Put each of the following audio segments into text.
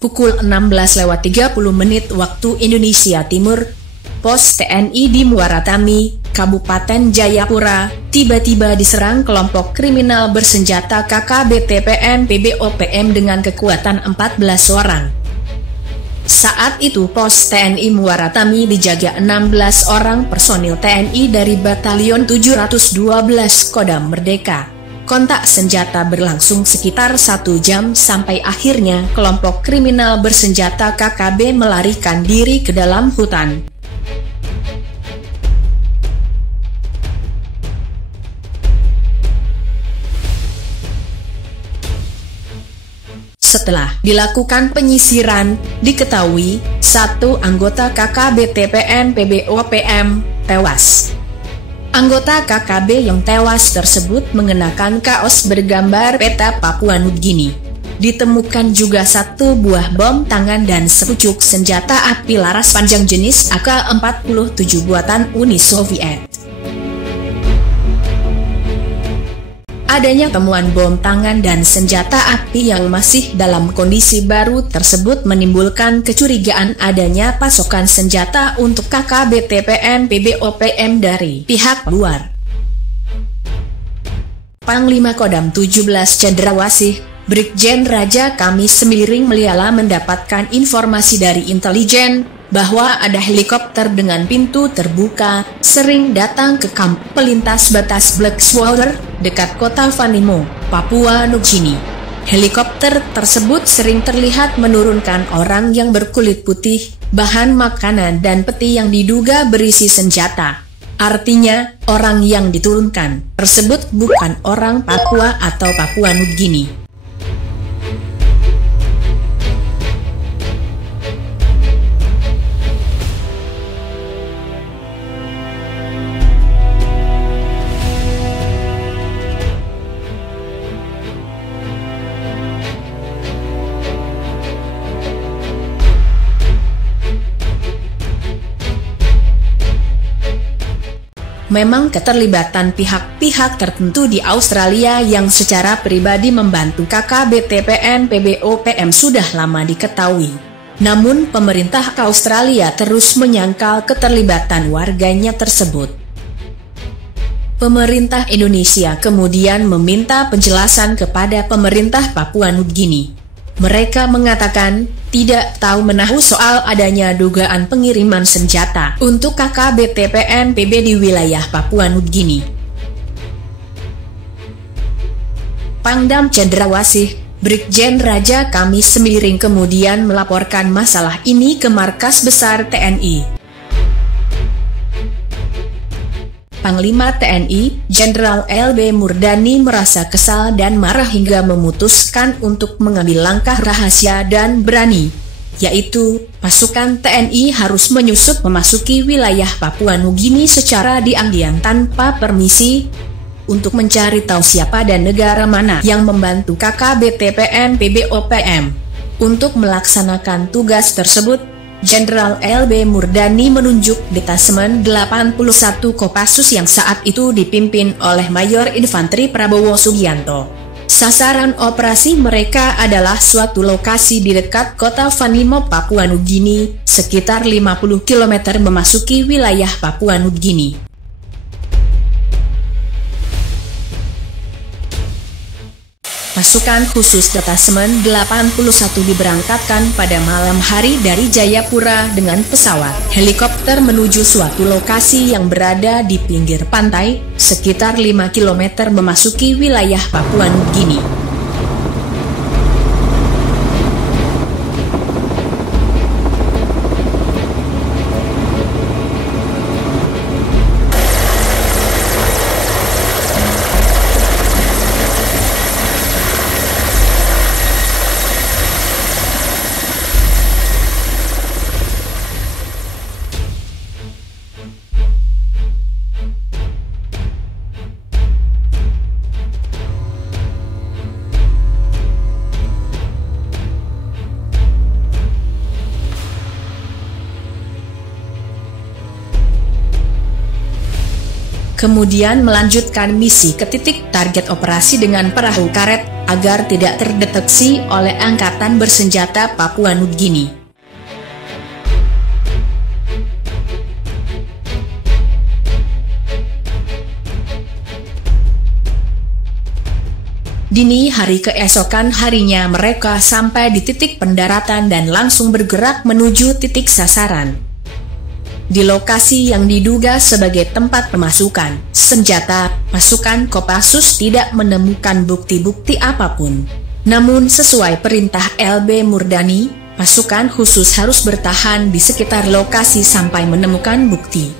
Pukul 16.30 waktu Indonesia Timur, pos TNI di Muara Tami, Kabupaten Jayapura, tiba-tiba diserang kelompok kriminal bersenjata KKBTPN PBOPM dengan kekuatan 14 orang. Saat itu pos TNI Muara Tami dijaga 16 orang personil TNI dari Batalion 712 Kodam Merdeka. Kontak senjata berlangsung sekitar 1 jam sampai akhirnya kelompok kriminal bersenjata KKB melarikan diri ke dalam hutan. Setelah dilakukan penyisiran, diketahui satu anggota KKBTPN PBOPM tewas. Anggota KKB yang tewas tersebut mengenakan kaos bergambar peta Papua Nugini. Ditemukan juga satu buah bom tangan dan sepucuk senjata api laras panjang jenis AK-47 buatan Uni Soviet. Adanya temuan bom tangan dan senjata api yang masih dalam kondisi baru tersebut menimbulkan kecurigaan adanya pasokan senjata untuk KKBTPN PBOPM dari pihak luar. Panglima Kodam 17 Cendrawasih, Brigjen Raja Kamis Semiring Meliala mendapatkan informasi dari intelijen bahwa ada helikopter dengan pintu terbuka sering datang ke kamp pelintas batas Blackswater dekat kota Vanimo, Papua Nugini. Helikopter tersebut sering terlihat menurunkan orang yang berkulit putih, bahan makanan dan peti yang diduga berisi senjata. Artinya, orang yang diturunkan tersebut bukan orang Papua atau Papua Nugini. Memang keterlibatan pihak-pihak tertentu di Australia yang secara pribadi membantu KKBTPN PBOPM sudah lama diketahui. Namun pemerintah Australia terus menyangkal keterlibatan warganya tersebut. Pemerintah Indonesia kemudian meminta penjelasan kepada pemerintah Papua Nugini. Mereka mengatakan tidak tahu menahu soal adanya dugaan pengiriman senjata untuk KKBTPN PB di wilayah Papua Nugini. Pangdam Cendrawasih, Brigjen Raja Kamis Semiring kemudian melaporkan masalah ini ke Markas Besar TNI. Panglima TNI, Jenderal LB Murdani merasa kesal dan marah hingga memutuskan untuk mengambil langkah rahasia dan berani, yaitu pasukan TNI harus menyusup memasuki wilayah Papua Nugini secara diam-diam tanpa permisi untuk mencari tahu siapa dan negara mana yang membantu KKBTPN PBOPM. Untuk melaksanakan tugas tersebut, Jenderal LB Murdani menunjuk Detasemen 81 Kopassus yang saat itu dipimpin oleh Mayor Infanteri Prabowo Subianto. Sasaran operasi mereka adalah suatu lokasi di dekat kota Vanimo, Papua Nugini, sekitar 50 km memasuki wilayah Papua Nugini. Pasukan khusus Detasemen 81 diberangkatkan pada malam hari dari Jayapura dengan pesawat helikopter menuju suatu lokasi yang berada di pinggir pantai, sekitar 5 km memasuki wilayah Papua Nugini. kemudian melanjutkan misi ke titik target operasi dengan perahu karet agar tidak terdeteksi oleh Angkatan Bersenjata Papua Nugini. Dini hari keesokan harinya mereka sampai di titik pendaratan dan langsung bergerak menuju titik sasaran. Di lokasi yang diduga sebagai tempat pemasukan senjata, pasukan Kopassus tidak menemukan bukti-bukti apapun. Namun sesuai perintah LB Murdani, pasukan khusus harus bertahan di sekitar lokasi sampai menemukan bukti.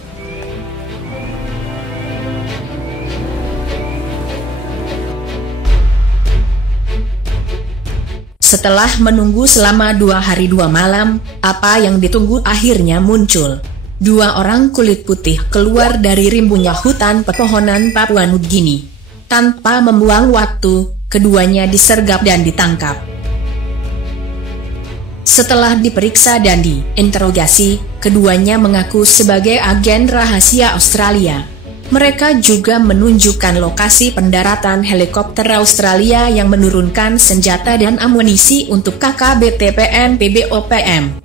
Setelah menunggu selama 2 hari 2 malam, apa yang ditunggu akhirnya muncul. 2 orang kulit putih keluar dari rimbunnya hutan pepohonan Papua Nugini. Tanpa membuang waktu, keduanya disergap dan ditangkap. Setelah diperiksa dan diinterogasi, keduanya mengaku sebagai agen rahasia Australia. Mereka juga menunjukkan lokasi pendaratan helikopter Australia yang menurunkan senjata dan amunisi untuk KKBT PNPBOPM.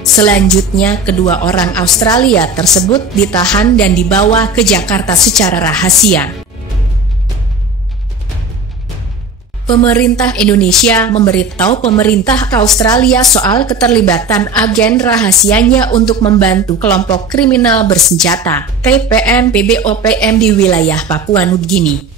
Selanjutnya kedua orang Australia tersebut ditahan dan dibawa ke Jakarta secara rahasia. Pemerintah Indonesia memberitahu pemerintah Australia soal keterlibatan agen rahasianya untuk membantu kelompok kriminal bersenjata PNPBOPM di wilayah Papua Nugini.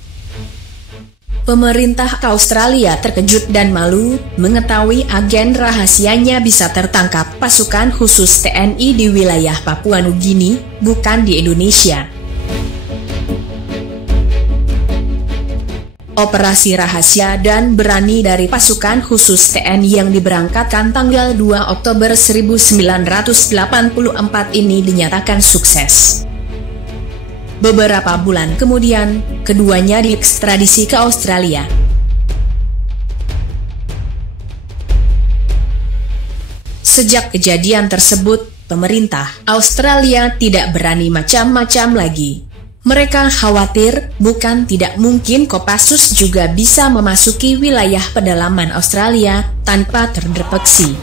Pemerintah Australia terkejut dan malu mengetahui agen rahasianya bisa tertangkap pasukan khusus TNI di wilayah Papua Nugini, bukan di Indonesia. Operasi rahasia dan berani dari pasukan khusus TNI yang diberangkatkan tanggal 2 Oktober 1984 ini dinyatakan sukses. Beberapa bulan kemudian, keduanya diekstradisi ke Australia. Sejak kejadian tersebut, pemerintah Australia tidak berani macam-macam lagi. Mereka khawatir, bukan tidak mungkin Kopassus juga bisa memasuki wilayah pedalaman Australia tanpa terdeteksi.